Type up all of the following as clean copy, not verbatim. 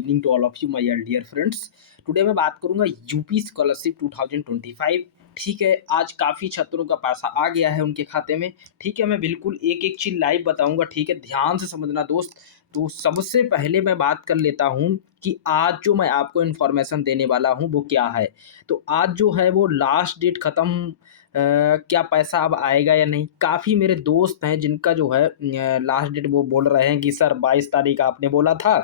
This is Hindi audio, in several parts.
Evening to all of you my dear friends. Today मैं बात करूंगा यूपी स्कॉलरशिप 2025। ठीक है, आज काफ़ी छात्रों का पैसा आ गया है उनके खाते में। ठीक है, मैं बिल्कुल एक एक चीज़ लाइव बताऊंगा। ठीक है, ध्यान से समझना दोस्त। तो सबसे पहले मैं बात कर लेता हूं कि आज जो मैं आपको इन्फॉर्मेशन देने वाला हूं वो क्या है। तो आज जो है वो लास्ट डेट ख़त्म। क्या पैसा अब आएगा या नहीं। काफ़ी मेरे दोस्त हैं जिनका जो है लास्ट डेट वो बोल रहे हैं कि सर 22 तारीख आपने बोला था,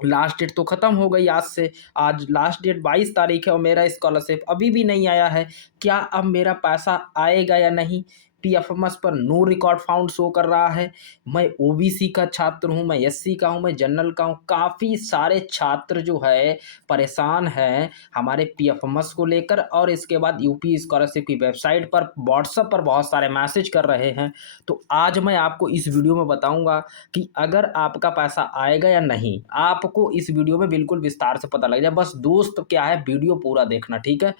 लास्ट डेट तो ख़त्म हो गई आज से। आज लास्ट डेट 22 तारीख है और मेरा स्कॉलरशिप अभी भी नहीं आया है। क्या अब मेरा पैसा आएगा या नहीं। पीएफएमएस पर नो रिकॉर्ड फाउंड शो कर रहा है। मैं ओबीसी का छात्र हूं, मैं एससी का हूं, मैं जनरल का हूं। काफ़ी सारे छात्र जो है परेशान हैं हमारे पीएफएमएस को लेकर, और इसके बाद यूपी स्कॉलरशिप की वेबसाइट पर व्हाट्सएप पर बहुत सारे मैसेज कर रहे हैं। तो आज मैं आपको इस वीडियो में बताऊंगा कि अगर आपका पैसा आएगा या नहीं। आपको इस वीडियो में बिल्कुल विस्तार से पता लग जाए। बस दोस्त क्या है, वीडियो पूरा देखना। ठीक है,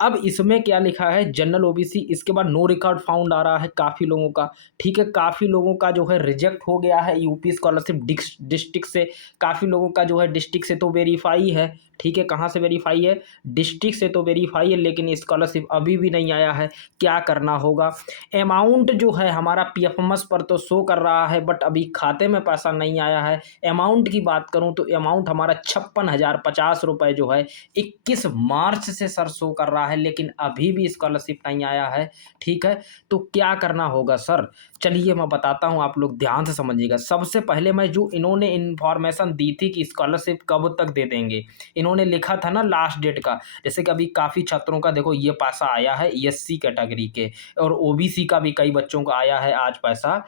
अब इसमें क्या लिखा है, जनरल ओबीसी, इसके बाद नो रिकॉर्ड फाउंड आ रहा है काफ़ी लोगों का। ठीक है, काफ़ी लोगों का जो है रिजेक्ट हो गया है यूपी स्कॉलरशिप डिस्ट्रिक्ट से। काफ़ी लोगों का जो है डिस्ट्रिक्ट से तो वेरीफाई है। ठीक है, कहाँ से वेरीफाई है, डिस्ट्रिक्ट से तो वेरीफाई है, लेकिन स्कॉलरशिप अभी भी नहीं आया है। क्या करना होगा। अमाउंट जो है हमारा पीएफएमएस पर तो शो कर रहा है, बट अभी खाते में पैसा नहीं आया है। अमाउंट की बात करूं तो अमाउंट हमारा 56,050 रुपये जो है 21 मार्च से सर शो कर रहा है, लेकिन अभी भी स्कॉलरशिप नहीं आया है। ठीक है, तो क्या करना होगा सर, चलिए मैं बताता हूं, आप लोग ध्यान से समझिएगा। सबसे पहले मैं जो इन्होंने इन्फॉर्मेशन दी थी कि स्कॉलरशिप कब तक दे देंगे, इन्होंने लिखा था ना लास्ट डेट का। जैसे कि अभी काफ़ी छात्रों का देखो ये पैसा आया है एससी कैटेगरी के, और ओबीसी का भी कई बच्चों को आया है आज पैसा।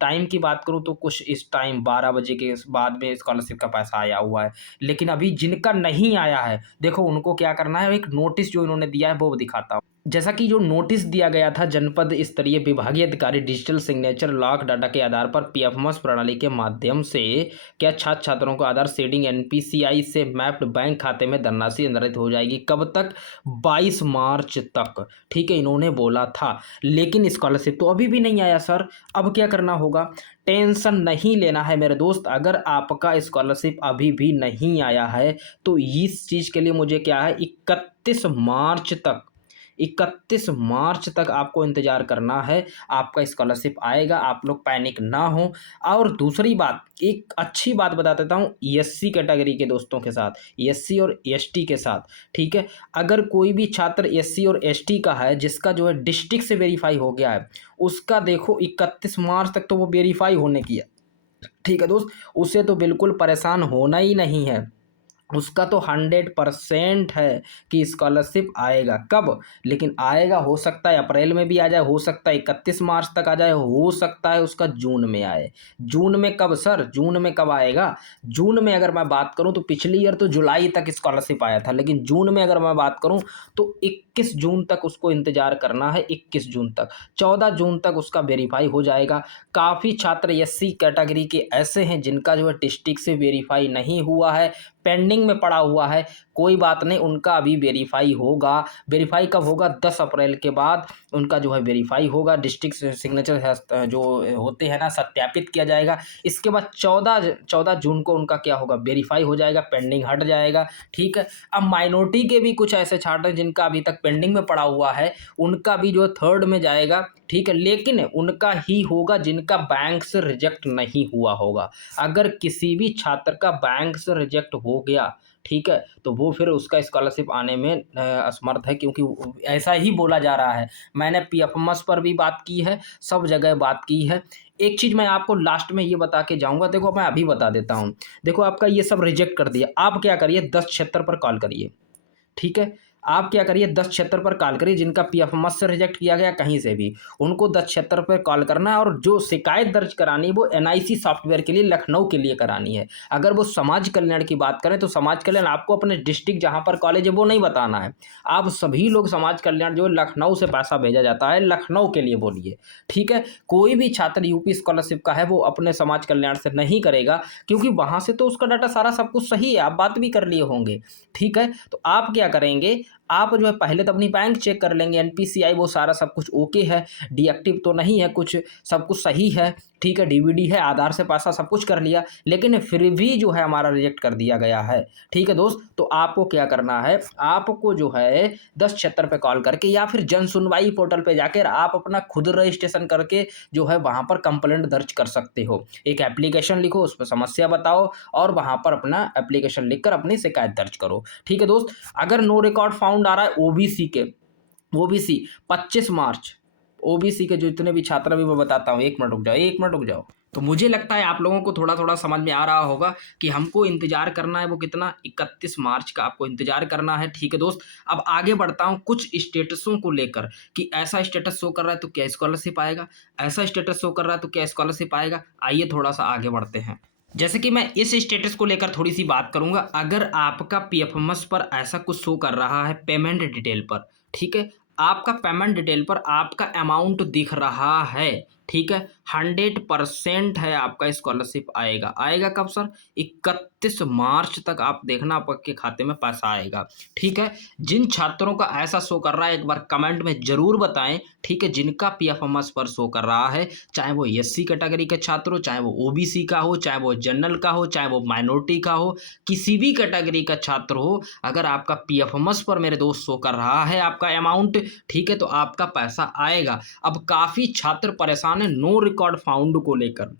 टाइम की बात करूँ तो कुछ इस टाइम 12 बजे के बाद में स्कॉलरशिप का पैसा आया हुआ है। लेकिन अभी जिनका नहीं आया है, देखो उनको क्या करना है, एक नोटिस जो इन्होंने दिया है वो दिखाता हूँ। जैसा कि जो नोटिस दिया गया था, जनपद स्तरीय विभागीय अधिकारी डिजिटल सिग्नेचर लॉक डाटा के आधार पर पीएफएमएस प्रणाली के माध्यम से क्या छात्र छात्रों को आधार सीडिंग एनपीसीआई से मैप्ड बैंक खाते में धनराशि अंतरित हो जाएगी। कब तक, 22 मार्च तक। ठीक है, इन्होंने बोला था, लेकिन स्कॉलरशिप तो अभी भी नहीं आया सर। अब क्या करना होगा। टेंशन नहीं लेना है मेरे दोस्त। अगर आपका स्कॉलरशिप अभी भी नहीं आया है तो इस चीज़ के लिए मुझे क्या है, 31 मार्च तक आपको इंतज़ार करना है। आपका स्कॉलरशिप आएगा, आप लोग पैनिक ना हो। और दूसरी बात, एक अच्छी बात बता देता हूँ एससी कैटेगरी के दोस्तों के साथ, एससी और एसटी के साथ। ठीक है, अगर कोई भी छात्र एससी और एसटी का है जिसका जो है डिस्ट्रिक्ट से वेरीफाई हो गया है, उसका देखो 31 मार्च तक तो वो वेरीफाई होने की है। ठीक है दोस्त, उसे तो बिल्कुल परेशान होना ही नहीं है। उसका तो 100% है कि स्कॉलरशिप आएगा। कब, लेकिन आएगा, हो सकता है अप्रैल में भी आ जाए, हो सकता है 31 मार्च तक आ जाए, हो सकता है उसका जून में आए। जून में कब सर, जून में कब आएगा। जून में अगर मैं बात करूं तो पिछली ईयर तो जुलाई तक स्कॉलरशिप आया था, लेकिन जून में अगर मैं बात करूं तो 21 जून तक उसको इंतजार करना है। 21 जून तक, 14 जून तक उसका वेरीफाई हो जाएगा। काफ़ी छात्र एससी कैटेगरी के ऐसे हैं जिनका जो है डिस्ट्रिक्ट से वेरीफाई नहीं हुआ है, पेंडिंग में पड़ा हुआ है। कोई बात नहीं, उनका अभी वेरीफाई होगा। वेरीफाई कब होगा, 10 अप्रैल के बाद उनका जो है वेरीफाई होगा। डिस्ट्रिक्ट सिग्नेचर जो होते हैं ना, सत्यापित किया जाएगा। इसके बाद 14 जून को उनका क्या होगा, वेरीफाई हो जाएगा, पेंडिंग हट जाएगा। ठीक है, अब माइनॉरिटी के भी कुछ ऐसे छात्र जिनका अभी तक पेंडिंग में पड़ा हुआ है, उनका भी जो थर्ड में जाएगा। ठीक है, लेकिन उनका ही होगा जिनका बैंक से रिजेक्ट नहीं हुआ होगा। अगर किसी भी छात्र का बैंक से रिजेक्ट हो गया, ठीक है, तो वो फिर उसका स्कॉलरशिप आने में असमर्थ है, क्योंकि ऐसा ही बोला जा रहा है। मैंने पीएफएमएस पर भी बात की है, सब जगह बात की है। एक चीज़ मैं आपको लास्ट में ये बता के जाऊंगा, देखो मैं अभी बता देता हूँ। देखो आपका ये सब रिजेक्ट कर दिया, आप क्या करिए, 1076 पर कॉल करिए। ठीक है, आप क्या करिए, 1076 पर कॉल करिए। जिनका पीएफएमएस से रिजेक्ट किया गया कहीं से भी, उनको 1076 पर कॉल करना है। और जो शिकायत दर्ज करानी है वो एनआईसी सॉफ्टवेयर के लिए लखनऊ के लिए करानी है। अगर वो समाज कल्याण की बात करें तो समाज कल्याण आपको अपने डिस्ट्रिक्ट जहाँ पर कॉलेज है वो नहीं बताना है। आप सभी लोग समाज कल्याण जो लखनऊ से पैसा भेजा जाता है, लखनऊ के लिए बोलिए। ठीक है, कोई भी छात्र यूपी स्कॉलरशिप का है वो अपने समाज कल्याण से नहीं करेगा, क्योंकि वहाँ से तो उसका डाटा सारा सब कुछ सही है, आप बात भी कर लिए होंगे। ठीक है, तो आप क्या करेंगे, आप जो है पहले तो अपनी बैंक चेक कर लेंगे, एनपीसीआई वो सारा सब कुछ ओके है, डीएक्टिव तो नहीं है कुछ, सब कुछ सही है। ठीक है, डीवीडी है, आधार से पैसा सब कुछ कर लिया, लेकिन फिर भी जो है हमारा रिजेक्ट कर दिया गया है। ठीक है दोस्त, तो आपको क्या करना है, आपको जो है 1076 पे कॉल करके या फिर जन सुनवाई पोर्टल पे जाकर आप अपना खुद रजिस्ट्रेशन करके जो है वहाँ पर कंप्लेंट दर्ज कर सकते हो। एक एप्लीकेशन लिखो, उस पर समस्या बताओ और वहाँ पर अपना एप्लीकेशन लिखकर अपनी शिकायत दर्ज करो। ठीक है दोस्त, अगर नो रिकॉर्ड फाउंड आ रहा है ओबीसी के, ओबीसी 25 मार्च, ओबीसी के जो इतने भी छात्र, अभी मैं बताता हूँ, 1 मिनट रुक जाओ, 1 मिनट रुक जाओ। तो मुझे लगता है आप लोगों को थोड़ा थोड़ा समझ में आ रहा होगा कि हमको इंतजार करना है वो कितना, 31 मार्च का आपको इंतजार करना है। ठीक है दोस्त, अब आगे बढ़ता हूँ कुछ स्टेटसों को लेकर कि ऐसा स्टेटस शो कर रहा है तो क्या स्कॉलरशिप आएगा, ऐसा स्टेटस शो कर रहा है तो क्या स्कॉलरशिप आएगा। आइए थोड़ा सा आगे बढ़ते हैं। जैसे कि मैं इस स्टेटस को लेकर थोड़ी सी बात करूंगा। अगर आपका पीएफएमएस पर ऐसा कुछ शो कर रहा है पेमेंट डिटेल पर, ठीक है, आपका पेमेंट डिटेल पर आपका अमाउंट दिख रहा है, ठीक है, 100% है आपका स्कॉलरशिप आएगा। आएगा कब सर, 31 मार्च तक आप देखना आपके खाते में पैसा आएगा। ठीक है, जिन छात्रों का ऐसा शो कर रहा है एक बार कमेंट में जरूर बताएं। ठीक है, जिनका पीएफएमएस पर शो कर रहा है, चाहे वो एससी कैटेगरी के छात्र हो, चाहे वो ओबीसी का हो, चाहे वो जनरल का हो, चाहे वो माइनॉरिटी का हो, किसी भी कैटेगरी का छात्र हो, अगर आपका पीएफएमएस पर मेरे दोस्त शो कर रहा है आपका अमाउंट, ठीक है, तो आपका पैसा आएगा। अब काफी छात्र परेशान है नो रिकॉर्ड फाउंड को लेकर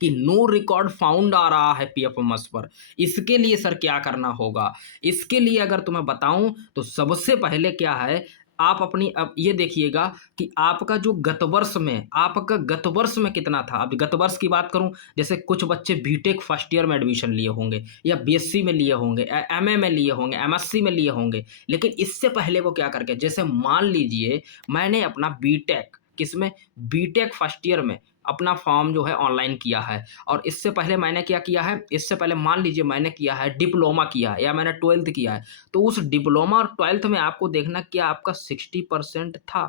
कि नो रिकॉर्ड फाउंड आ रहा है पीएफएमएस पर। इसके लिए सर क्या करना होगा, इसके लिए अगर तुम्हें बताऊं तो सबसे पहले क्या है, आप अपनी अब ये देखिएगा कि आपका जो गत वर्ष में, आपका गत वर्ष में कितना था। अब गत वर्ष की बात करूं, जैसे कुछ बच्चे बीटेक फर्स्ट ईयर में एडमिशन लिए होंगे या बीएससी में लिए होंगे, एमए में लिए होंगे, एमएससी में लिए होंगे, लेकिन इससे पहले वो क्या करके, जैसे मान लीजिए मैंने अपना बीटेक किसमें, बीटेक फर्स्ट ईयर में अपना फॉर्म जो है ऑनलाइन किया है, और इससे पहले मैंने क्या किया है, इससे पहले मान लीजिए मैंने किया है डिप्लोमा किया है या मैंने 12th किया है, तो उस डिप्लोमा और 12th में आपको देखना क्या आपका 60% था।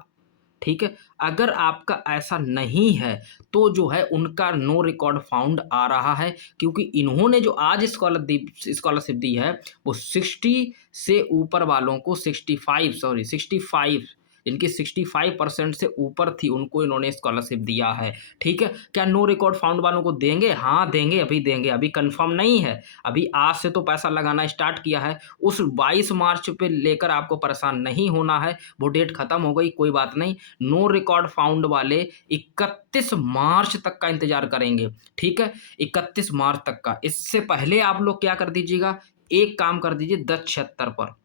ठीक है, अगर आपका ऐसा नहीं है तो जो है उनका नो रिकॉर्ड फाउंड आ रहा है, क्योंकि इन्होंने जो आज स्कॉलरशिप दी है वो 60 से ऊपर वालों को 65 इनकी 65% से ऊपर थी, उनको इन्होंने स्कॉलरशिप दिया है। ठीक है, क्या नो रिकॉर्ड फाउंड वालों को देंगे, हाँ देंगे, अभी देंगे, अभी कंफर्म नहीं है, अभी आज से तो पैसा लगाना स्टार्ट किया है। उस 22 मार्च पे लेकर आपको परेशान नहीं होना है, वो डेट खत्म हो गई, कोई बात नहीं। नो रिकॉर्ड फाउंड वाले 31 मार्च तक का इंतजार करेंगे। ठीक है, 31 मार्च तक का, इससे पहले आप लोग क्या कर दीजिएगा, एक काम कर दीजिए 1076 पर।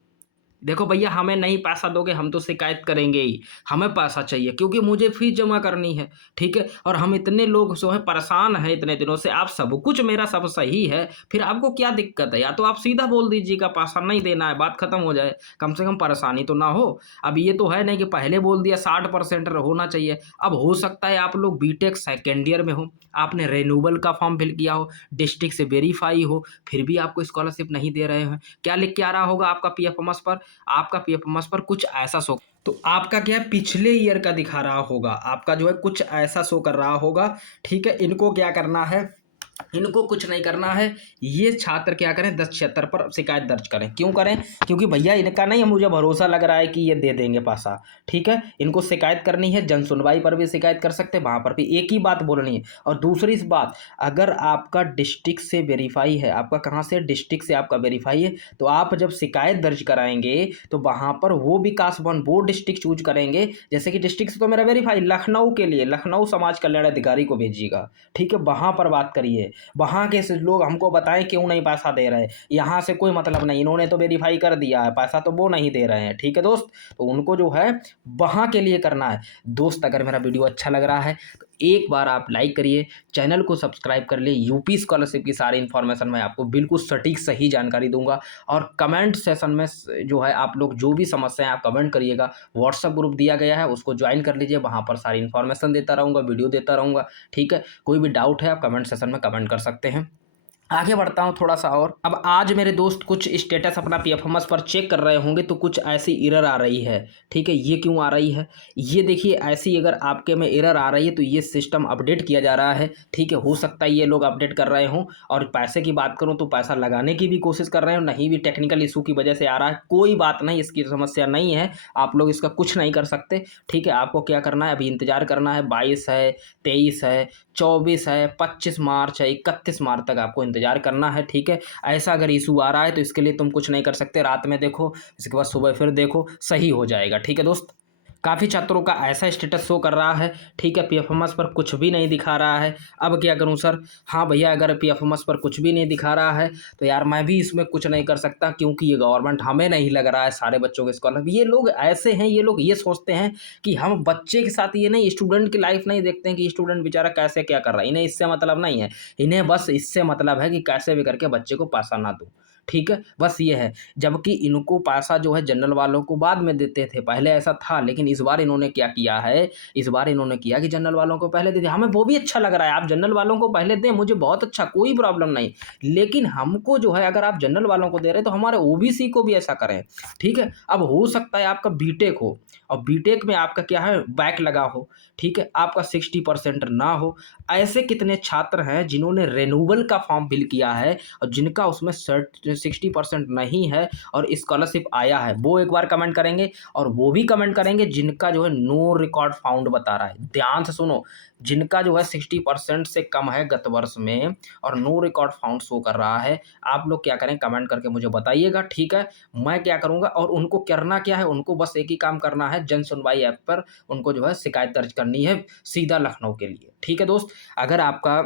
देखो भैया, हमें नहीं पैसा दोगे हम तो शिकायत करेंगे ही, हमें पैसा चाहिए क्योंकि मुझे फीस जमा करनी है। ठीक है, और हम इतने लोग जो है परेशान हैं इतने दिनों से, आप सब कुछ मेरा सब सही है, फिर आपको क्या दिक्कत है, या तो आप सीधा बोल दीजिएगा पैसा नहीं देना है, बात खत्म हो जाए, कम से कम परेशानी तो ना हो। अब ये तो है नहीं कि पहले बोल दिया 60% होना चाहिए। अब हो सकता है आप लोग बीटेक सेकेंड ईयर में हो, आपने रेन्यूबल का फॉर्म फिल किया हो, डिस्ट्रिक्ट से वेरीफाई हो, फिर भी आपको स्कॉलरशिप नहीं दे रहे हैं। क्या लिख के आ रहा होगा आपका पीएफएमएस पर, आपका पीएफएमएस पर कुछ ऐसा शो, तो आपका क्या है पिछले ईयर का दिखा रहा होगा, आपका जो है कुछ ऐसा शो कर रहा होगा। ठीक है, इनको क्या करना है, इनको कुछ नहीं करना है, ये छात्र क्या करें 1076 पर शिकायत दर्ज करें। क्यों करें, क्योंकि भैया इनका नहीं, मुझे भरोसा लग रहा है कि ये दे देंगे पैसा। ठीक है, इनको शिकायत करनी है, जन सुनवाई पर भी शिकायत कर सकते हैं, वहां पर भी एक ही बात बोलनी है। और दूसरी बात, अगर आपका डिस्ट्रिक्ट से वेरीफाई है, आपका कहाँ से, डिस्ट्रिक्ट से आपका वेरीफाई है, तो आप जब शिकायत दर्ज कराएंगे तो वहां पर वो विकास भवन वो डिस्ट्रिक्ट चूज करेंगे। जैसे कि डिस्ट्रिक्ट से तो मेरा वेरीफाई लखनऊ के लिए, लखनऊ समाज कल्याण अधिकारी को भेजिएगा। ठीक है, वहां पर बात करिए, वहां के लोग हमको बताएं क्यों नहीं पैसा दे रहे, यहाँ से कोई मतलब नहीं, इन्होंने तो वेरीफाई कर दिया है, पैसा तो वो नहीं दे रहे हैं। ठीक है दोस्त, तो उनको जो है वहां के लिए करना है। दोस्त अगर मेरा वीडियो अच्छा लग रहा है तो एक बार आप लाइक करिए, चैनल को सब्सक्राइब कर लिए। यूपी स्कॉलरशिप की सारी इन्फॉर्मेशन मैं आपको बिल्कुल सटीक सही जानकारी दूंगा, और कमेंट सेशन में जो है आप लोग जो भी समस्या है आप कमेंट करिएगा। व्हाट्सअप ग्रुप दिया गया है, उसको ज्वाइन कर लीजिए, वहाँ पर सारी इन्फॉर्मेशन देता रहूँगा, वीडियो देता रहूँगा। ठीक है, कोई भी डाउट है आप कमेंट सेशन में कमेंट कर सकते हैं। आगे बढ़ता हूँ थोड़ा सा और। अब आज मेरे दोस्त कुछ स्टेटस अपना पीएफएमएस पर चेक कर रहे होंगे तो कुछ ऐसी एरर आ रही है। ठीक है, ये क्यों आ रही है? ये देखिए, ऐसी अगर आपके में एरर आ रही है तो ये सिस्टम अपडेट किया जा रहा है। ठीक है, हो सकता है ये लोग अपडेट कर रहे हों। और पैसे की बात करूँ तो पैसा लगाने की भी कोशिश कर रहे हो, नहीं भी टेक्निकल इशू की वजह से आ रहा है, कोई बात नहीं, इसकी समस्या नहीं है। आप लोग इसका कुछ नहीं कर सकते। ठीक है, आपको क्या करना है, अभी इंतजार करना है। 22 है, 23 है, 24 है, 25 मार्च है, 31 मार्च तक आपको इंतजार करना है। ठीक है, ऐसा अगर इशू आ रहा है तो इसके लिए तुम कुछ नहीं कर सकते। रात में देखो, इसके बाद सुबह फिर देखो, सही हो जाएगा। ठीक है दोस्त। काफ़ी छात्रों का ऐसा स्टेटस शो कर रहा है। ठीक है, पीएफएमएस पर कुछ भी नहीं दिखा रहा है। अब क्या करूं सर? हाँ भैया, अगर पीएफएमएस पर कुछ भी नहीं दिखा रहा है तो यार मैं भी इसमें कुछ नहीं कर सकता, क्योंकि ये गवर्नमेंट हमें नहीं लग रहा है सारे बच्चों के स्कॉलर। ये लोग ऐसे हैं, ये लोग ये सोचते हैं कि हम बच्चे के साथ, ये नहीं, स्टूडेंट की लाइफ नहीं देखते हैं कि स्टूडेंट बेचारा कैसे क्या कर रहा है। इन्हें इससे मतलब नहीं है। इन्हें बस इससे मतलब है कि कैसे भी करके बच्चे को पैसा ना दूं। ठीक है, बस ये है। जबकि इनको पैसा जो है जनरल वालों को बाद में देते थे, पहले ऐसा था, लेकिन इस बार इन्होंने क्या किया है, इस बार इन्होंने किया कि जनरल वालों को पहले दे दिया। हमें वो भी अच्छा लग रहा है, आप जनरल वालों को पहले दें, मुझे बहुत अच्छा, कोई प्रॉब्लम नहीं। लेकिन हमको जो है, अगर आप जनरल वालों को दे रहे हैं तो हमारे ओबीसी को भी ऐसा करें। ठीक है, अब हो सकता है आपका बीटेक हो और बीटेक में आपका क्या है, बैक लगा हो। ठीक है, आपका 60% ना हो। ऐसे कितने छात्र हैं जिन्होंने रेन्यूअल का फॉर्म फिल किया है और जिनका उसमें 60% नहीं है और स्कॉलरशिप आया है, वो एक बार कमेंट करेंगे। और वो भी कमेंट करेंगे जिनका जो है नो रिकॉर्ड फाउंड बता रहा है। ध्यान से सुनो, जिनका जो है 60% से कम है गत वर्ष में और नो रिकॉर्ड फाउंड शो कर रहा है, आप लोग क्या करें, कमेंट करके मुझे बताइएगा। ठीक है, मैं क्या करूंगा, और उनको करना क्या है, उनको बस एक ही काम करना है, जन सुनवाई ऐप पर उनको जो है शिकायत दर्ज करनी है, सीधा लखनऊ के लिए। ठीक है दोस्त, अगर आपका,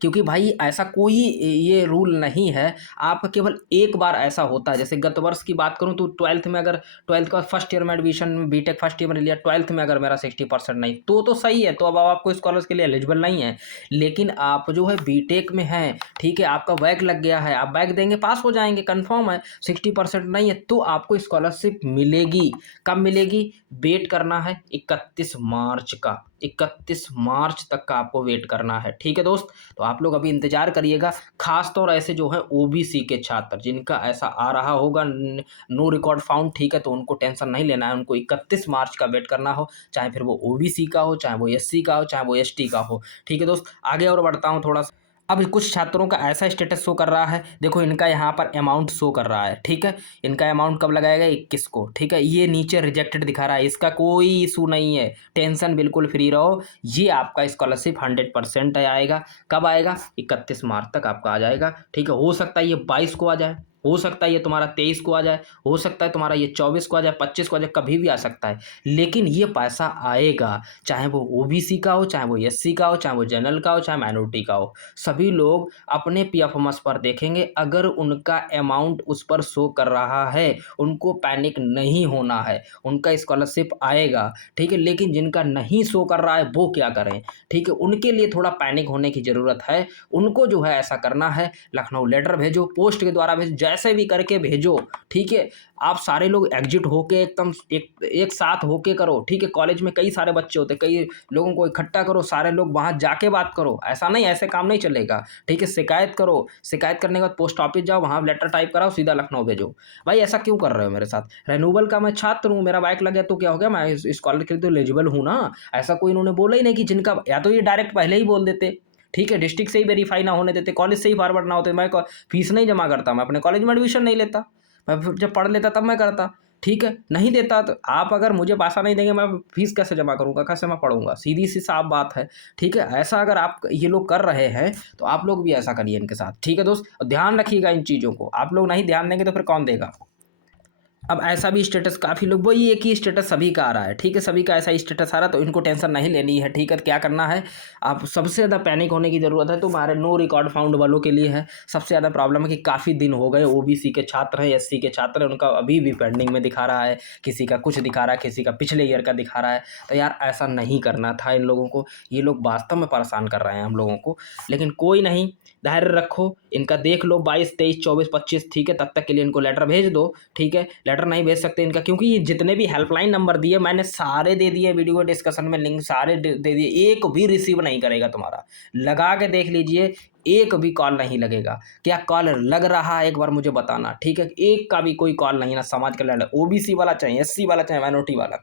क्योंकि भाई ऐसा कोई ये रूल नहीं है, आपका केवल एक बार ऐसा होता है। जैसे गत वर्ष की बात करूं तो 12th में, अगर 12th का फर्स्ट ईयर में एडमिशन, बीटेक फर्स्ट ईयर में लिया, 12th में अगर मेरा 60% नहीं तो सही है, तो अब आपको स्कॉलर्स के लिए एलिजिबल नहीं है। लेकिन आप जो है बीटेक में हैं, ठीक है, आपका बैक लग गया है, आप बैक देंगे, पास हो जाएंगे, कन्फर्म है। 60% नहीं है तो आपको स्कॉलरशिप मिलेगी। कब मिलेगी? वेट करना है 31 मार्च का, 31 मार्च तक का आपको वेट करना है। ठीक है दोस्त, तो आप लोग अभी इंतजार करिएगा। खास तौर ऐसे जो है ओबीसी के छात्र, जिनका ऐसा आ रहा होगा नो रिकॉर्ड फाउंड, ठीक है, तो उनको टेंशन नहीं लेना है। उनको 31 मार्च का वेट करना हो, चाहे फिर वो ओबीसी का हो, चाहे वो एससी का हो, चाहे वो एसटी का हो। ठीक है दोस्त, आगे और बढ़ता हूँ थोड़ा सा। अब कुछ छात्रों का ऐसा स्टेटस शो कर रहा है, देखो इनका यहाँ पर अमाउंट शो कर रहा है। ठीक है, इनका अमाउंट कब लगाएगा, 21 को। ठीक है, ये नीचे रिजेक्टेड दिखा रहा है, इसका कोई इशू नहीं है, टेंशन बिल्कुल फ्री रहो। ये आपका स्कॉलरशिप 100% आएगा। कब आएगा? 31 मार्च तक आपका आ जाएगा। ठीक है, हो सकता है ये 22 को आ जाए, हो सकता है ये तुम्हारा 23 को आ जाए, हो सकता है तुम्हारा ये 24 को आ जाए, 25 को आ जाए, कभी भी आ सकता है। लेकिन ये पैसा आएगा, चाहे वो ओबीसी का हो, चाहे वो एससी का हो, चाहे वो जनरल का हो, चाहे माइनॉरिटी का हो। सभी लोग अपने पीएफएमएस पर देखेंगे, अगर उनका अमाउंट उस पर शो कर रहा है, उनको पैनिक नहीं होना है, उनका स्कॉलरशिप आएगा। ठीक है, लेकिन जिनका नहीं शो कर रहा है वो क्या करें? ठीक है, उनके लिए थोड़ा पैनिक होने की ज़रूरत है। उनको जो है ऐसा करना है, लखनऊ लेटर भेजो, पोस्ट के द्वारा भेजो, जैसे भी करके भेजो। ठीक है, आप सारे लोग एग्जिट होके एकदम एक साथ होके करो। ठीक है, कॉलेज में कई सारे बच्चे होते, कई लोगों को इकट्ठा करो, सारे लोग वहाँ जाके बात करो। ऐसा नहीं, ऐसे काम नहीं चलेगा। ठीक है, शिकायत करो, शिकायत करने के बाद पोस्ट ऑफिस जाओ, वहाँ लेटर टाइप कराओ, सीधा लखनऊ भेजो। भाई ऐसा क्यों कर रहे हो मेरे साथ? रेन्यूअल का मैं छात्र हूँ, मेरा बाइक लग गया तो क्या हो गया, मैं स्कॉलर के लिए तो एलिजिबल हूँ ना। ऐसा कोई इन्होंने बोला ही नहीं कि जिनका, या तो ये डायरेक्ट पहले ही बोल देते। ठीक है, डिस्ट्रिक्ट से ही वेरीफाई ना होने देते, कॉलेज से ही फॉरवर्ड ना होते, मैं फीस नहीं जमा करता, मैं अपने कॉलेज में एडमिशन नहीं लेता, मैं जब पढ़ लेता तब मैं करता। ठीक है, नहीं देता तो आप अगर मुझे पैसा नहीं देंगे, मैं फीस कैसे जमा करूँगा, कैसे मैं पढ़ूंगा? सीधी सी साफ बात है। ठीक है, ऐसा अगर आप ये लोग कर रहे हैं तो आप लोग भी ऐसा करिए इनके साथ। ठीक है दोस्त, ध्यान रखिएगा इन चीज़ों को, आप लोग नहीं ध्यान देंगे तो फिर कौन देगा? अब ऐसा भी स्टेटस काफ़ी लोग, वही एक ही स्टेटस सभी का आ रहा है। ठीक है, सभी का ऐसा स्टेटस आ रहा है, तो इनको टेंशन नहीं लेनी है। ठीक है, तो क्या करना है, आप सबसे ज़्यादा पैनिक होने की ज़रूरत है तुम्हारे नो रिकॉर्ड फाउंड वालों के लिए है। सबसे ज़्यादा प्रॉब्लम है कि काफ़ी दिन हो गए, ओबीसी के छात्र हैं, एससी के छात्र हैं, उनका अभी भी पेंडिंग में दिखा रहा है, किसी का कुछ दिखा रहा है, किसी का पिछले ईयर का दिखा रहा है। तो यार ऐसा नहीं करना था इन लोगों को, ये लोग वास्तव में परेशान कर रहे हैं हम लोगों को। लेकिन कोई नहीं, धैर्य रखो, इनका देख लो 22, 23, 24, 25। ठीक है, तब तक के लिए इनको लेटर भेज दो। ठीक है, लेटर लेटर नहीं भेज सकते इनका, क्योंकि ये जितने भी हेल्पलाइन नंबर दिए मैंने सारे दे दिए, वीडियो के डिस्कशन में लिंक सारे दे दिए, एक भी रिसीव नहीं करेगा तुम्हारा। लगा के देख लीजिए, एक भी कॉल नहीं लगेगा। क्या कॉल लग रहा है एक बार मुझे बताना, ठीक है? एक का भी कोई कॉल नहीं, ना समाज कल्याण, ओबीसी वाला चाहे, एससी वाला चाहे, माइनॉरिटी वाला,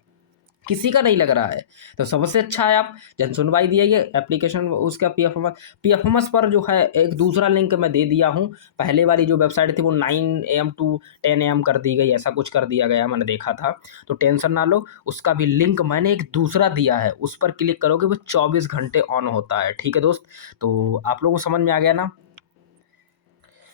किसी का नहीं लग रहा है। तो सबसे अच्छा है आप जन सुनवाई दिए, एप्लीकेशन उसका पीएफएमएस पर जो है एक दूसरा लिंक मैं दे दिया हूँ। पहले वाली जो वेबसाइट थी वो 9 AM to 10 AM कर दी गई, ऐसा कुछ कर दिया गया, मैंने देखा था। तो टेंशन ना लो, उसका भी लिंक मैंने एक दूसरा दिया है, उस पर क्लिक करोगे वो 24 घंटे ऑन होता है, ठीक है दोस्त? तो आप लोगों को समझ में आ गया ना?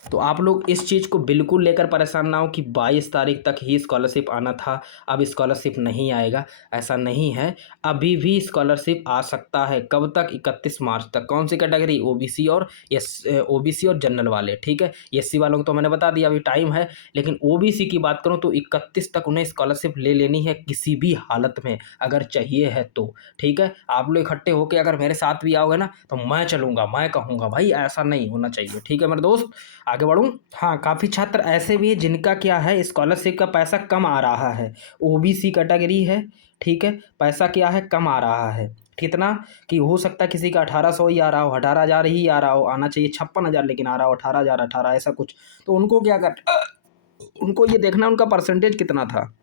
तो आप लोग इस चीज़ को बिल्कुल लेकर परेशान ना हो कि 22 तारीख तक ही स्कॉलरशिप आना था, अब स्कॉलरशिप नहीं आएगा, ऐसा नहीं है। अभी भी स्कॉलरशिप आ सकता है, कब तक? 31 मार्च तक। कौन सी कैटेगरी? ओबीसी और ओबीसी और जनरल वाले, ठीक है? एससी वालों को तो मैंने बता दिया अभी टाइम है, लेकिन ओबीसी की बात करूँ तो 31 तक उन्हें स्कॉलरशिप ले लेनी है किसी भी हालत में, अगर चाहिए है तो, ठीक है? आप लोग इकट्ठे होकर अगर मेरे साथ भी आओगे ना तो मैं चलूँगा, मैं कहूँगा भाई ऐसा नहीं होना चाहिए, ठीक है मेरे दोस्त? आगे बढ़ूँ? हाँ, काफ़ी छात्र ऐसे भी हैं जिनका क्या है, स्कॉलरशिप का पैसा कम आ रहा है, ओबीसी कैटेगरी है, ठीक है? पैसा क्या है, कम आ रहा है। कितना? कि हो सकता है किसी का 1800 ही आ रहा हो, 18,000 ही आ रहा हो, आना चाहिए 56,000 लेकिन आ रहा हो 18,000, 18 ऐसा कुछ। तो उनको क्या कर उनको ये देखना उनका परसेंटेज कितना था,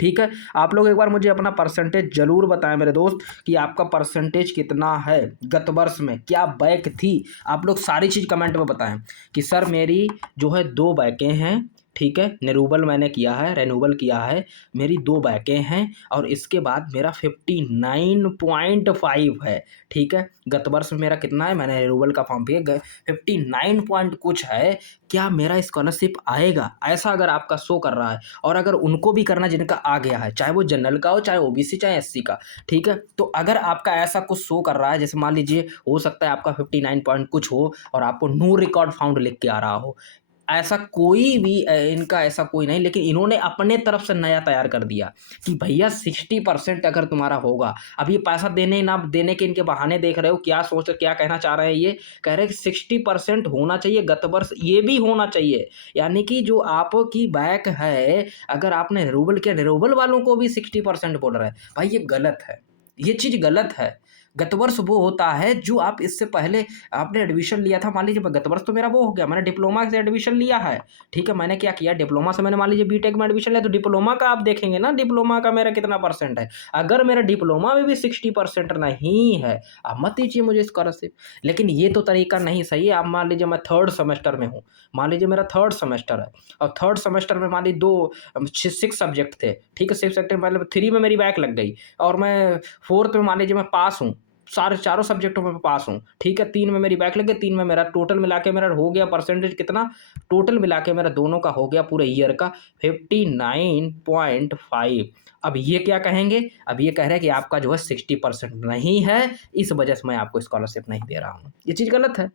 ठीक है? आप लोग एक बार मुझे अपना परसेंटेज ज़रूर बताएं मेरे दोस्त कि आपका परसेंटेज कितना है, गत वर्ष में क्या बैक थी। आप लोग सारी चीज़ कमेंट में बताएं कि सर मेरी जो है 2 बैकें हैं, ठीक है? रिन्यूबल मैंने किया है, रिन्यूबल किया है, मेरी 2 बैकें हैं और इसके बाद मेरा 59.5 है, ठीक है? गत वर्ष में मेरा कितना है, मैंने रिन्यूबल का फॉर्म पे 59 पॉइंट कुछ है, क्या मेरा स्कॉलरशिप आएगा? ऐसा अगर आपका शो कर रहा है, और अगर उनको भी करना जिनका आ गया है, चाहे वो जनरल का हो, चाहे ओबीसी, चाहे एससी का, ठीक है? तो अगर आपका ऐसा कुछ शो कर रहा है, जैसे मान लीजिए हो सकता है आपका 59 पॉइंट कुछ हो और आपको नो रिकॉर्ड फाउंड लिख के आ रहा हो, ऐसा कोई भी इनका ऐसा कोई नहीं, लेकिन इन्होंने अपने तरफ से नया तैयार कर दिया कि भैया 60% अगर तुम्हारा होगा। अब ये पैसा देने ना देने के इनके बहाने देख रहे हो, क्या सोच क्या कहना चाह रहे हैं? ये कह रहे हैं कि 60% होना चाहिए गत वर्ष, ये भी होना चाहिए, यानी कि जो आपकी बैक है, अगर आपने रिन्यूबल किया, रिन्यूबल वालों को भी 60% बोल रहे हैं। भाई ये गलत है, ये चीज़ गलत है। गत वर्ष वो होता है जो आप इससे पहले आपने एडमिशन लिया था। मान लीजिए गत वर्ष तो मेरा वो हो गया, मैंने डिप्लोमा से एडमिशन लिया है, ठीक है? मैंने क्या किया, डिप्लोमा से मैंने मान लीजिए बीटेक में एडमिशन लिया, तो डिप्लोमा का आप देखेंगे ना, डिप्लोमा का मेरा कितना परसेंट है। अगर मेरा डिप्लोमा में भी 60% नहीं है, आप मत दीजिए मुझे स्कॉलरशिप। लेकिन ये तो तरीका नहीं सही है। आप मान लीजिए मैं 3rd सेमेस्टर में हूँ, मान लीजिए मेरा 3rd सेमेस्टर है और 3rd सेमेस्टर में मान लीजिए 6 सब्जेक्ट थे, ठीक है? 6 सब्जेक्ट मतलब 3 में मेरी बैक लग गई और मैं 4th में मान लीजिए मैं पास हूँ, सारे चारों सब्जेक्टों में पास हूँ, ठीक है? 3 में मेरी बैक लग गई, 3 में मेरा टोटल मिला के मेरा हो गया परसेंटेज कितना, टोटल मिला के मेरा दोनों का हो गया पूरे ईयर का 59.5। अब ये क्या कहेंगे? अब ये कह रहे हैं कि आपका जो है 60% नहीं है, इस वजह से मैं आपको स्कॉलरशिप नहीं दे रहा हूँ। ये चीज़ गलत है,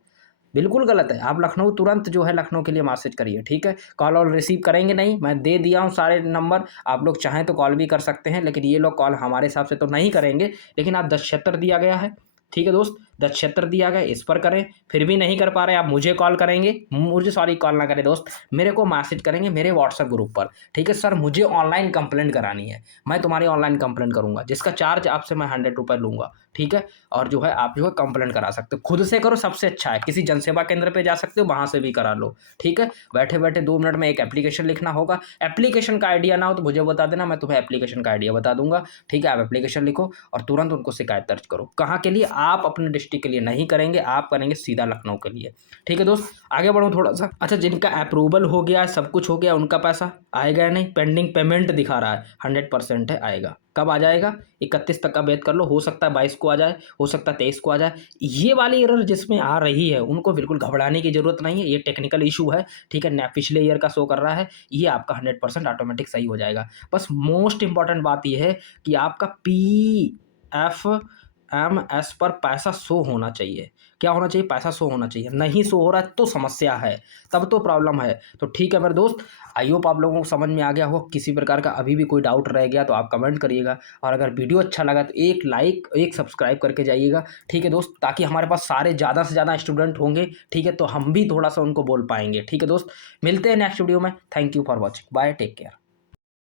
बिल्कुल गलत है। आप लखनऊ तुरंत जो है लखनऊ के लिए मैसेज करिए, ठीक है? कॉल और रिसीव करेंगे नहीं, मैं दे दिया हूँ सारे नंबर, आप लोग चाहें तो कॉल भी कर सकते हैं, लेकिन ये लोग कॉल हमारे हिसाब से तो नहीं करेंगे। लेकिन आप 1076 दिया गया है, ठीक है दोस्त? 1076 दिया गया, इस पर करें, फिर भी नहीं कर पा रहे आप मुझे कॉल करेंगे, मुझे सॉरी कॉल ना करें दोस्त, मेरे को मैसेज करेंगे मेरे व्हाट्सएप ग्रुप पर, ठीक है? सर मुझे ऑनलाइन कंप्लेंट करानी है, मैं तुम्हारी ऑनलाइन कंप्लेंट करूँगा, जिसका चार्ज आपसे मैं 100 रुपये लूँगा, ठीक है? और जो है आप जो है कंप्लेंट करा सकते हो, खुद से करो सबसे अच्छा है, किसी जनसेवा केंद्र पे जा सकते हो, वहाँ से भी करा लो, ठीक है? बैठे बैठे 2 मिनट में एक एप्लीकेशन लिखना होगा। एप्लीकेशन का आइडिया ना हो तो मुझे बता देना, मैं तुम्हें एप्लीकेशन का आइडिया बता दूंगा, ठीक है? आप एप्लीकेशन लिखो और तुरंत उनको शिकायत दर्ज करो। कहाँ के लिए? आप अपने डिस्ट्रिक्ट के लिए नहीं करेंगे, आप करेंगे सीधा लखनऊ के लिए, ठीक है दोस्त? आगे बढ़ो थोड़ा सा। अच्छा, जिनका अप्रूवल हो गया, सब कुछ हो गया, उनका पैसा आएगा या नहीं? पेंडिंग पेमेंट दिखा रहा है, 100% है, आएगा। कब आ जाएगा? 31 तक का वेट कर लो, हो सकता है 22 को आ जाए, हो सकता है 23 को आ जाए। ये वाली एरर जिसमें आ रही है उनको बिल्कुल घबराने की जरूरत नहीं है, ये टेक्निकल इशू है, ठीक है? पिछले ईयर का शो कर रहा है, ये आपका 100% ऑटोमेटिक सही हो जाएगा। बस मोस्ट इंपॉर्टेंट बात ये है कि आपका PFMS पर पैसा शो होना चाहिए। क्या होना चाहिए? पैसा शो होना चाहिए। नहीं शो हो रहा है तो समस्या है, तब तो प्रॉब्लम है। तो ठीक है मेरे दोस्त, आई होप आप लोगों को समझ में आ गया हो। किसी प्रकार का अभी भी कोई डाउट रह गया तो आप कमेंट करिएगा, और अगर वीडियो अच्छा लगा तो एक लाइक, एक सब्सक्राइब करके जाइएगा, ठीक है दोस्त? ताकि हमारे पास सारे ज़्यादा से ज़्यादा स्टूडेंट होंगे, ठीक है? तो हम भी थोड़ा सा उनको बोल पाएंगे, ठीक है दोस्त? मिलते हैं नेक्स्ट वीडियो में। Thank you for watching, bye, take care.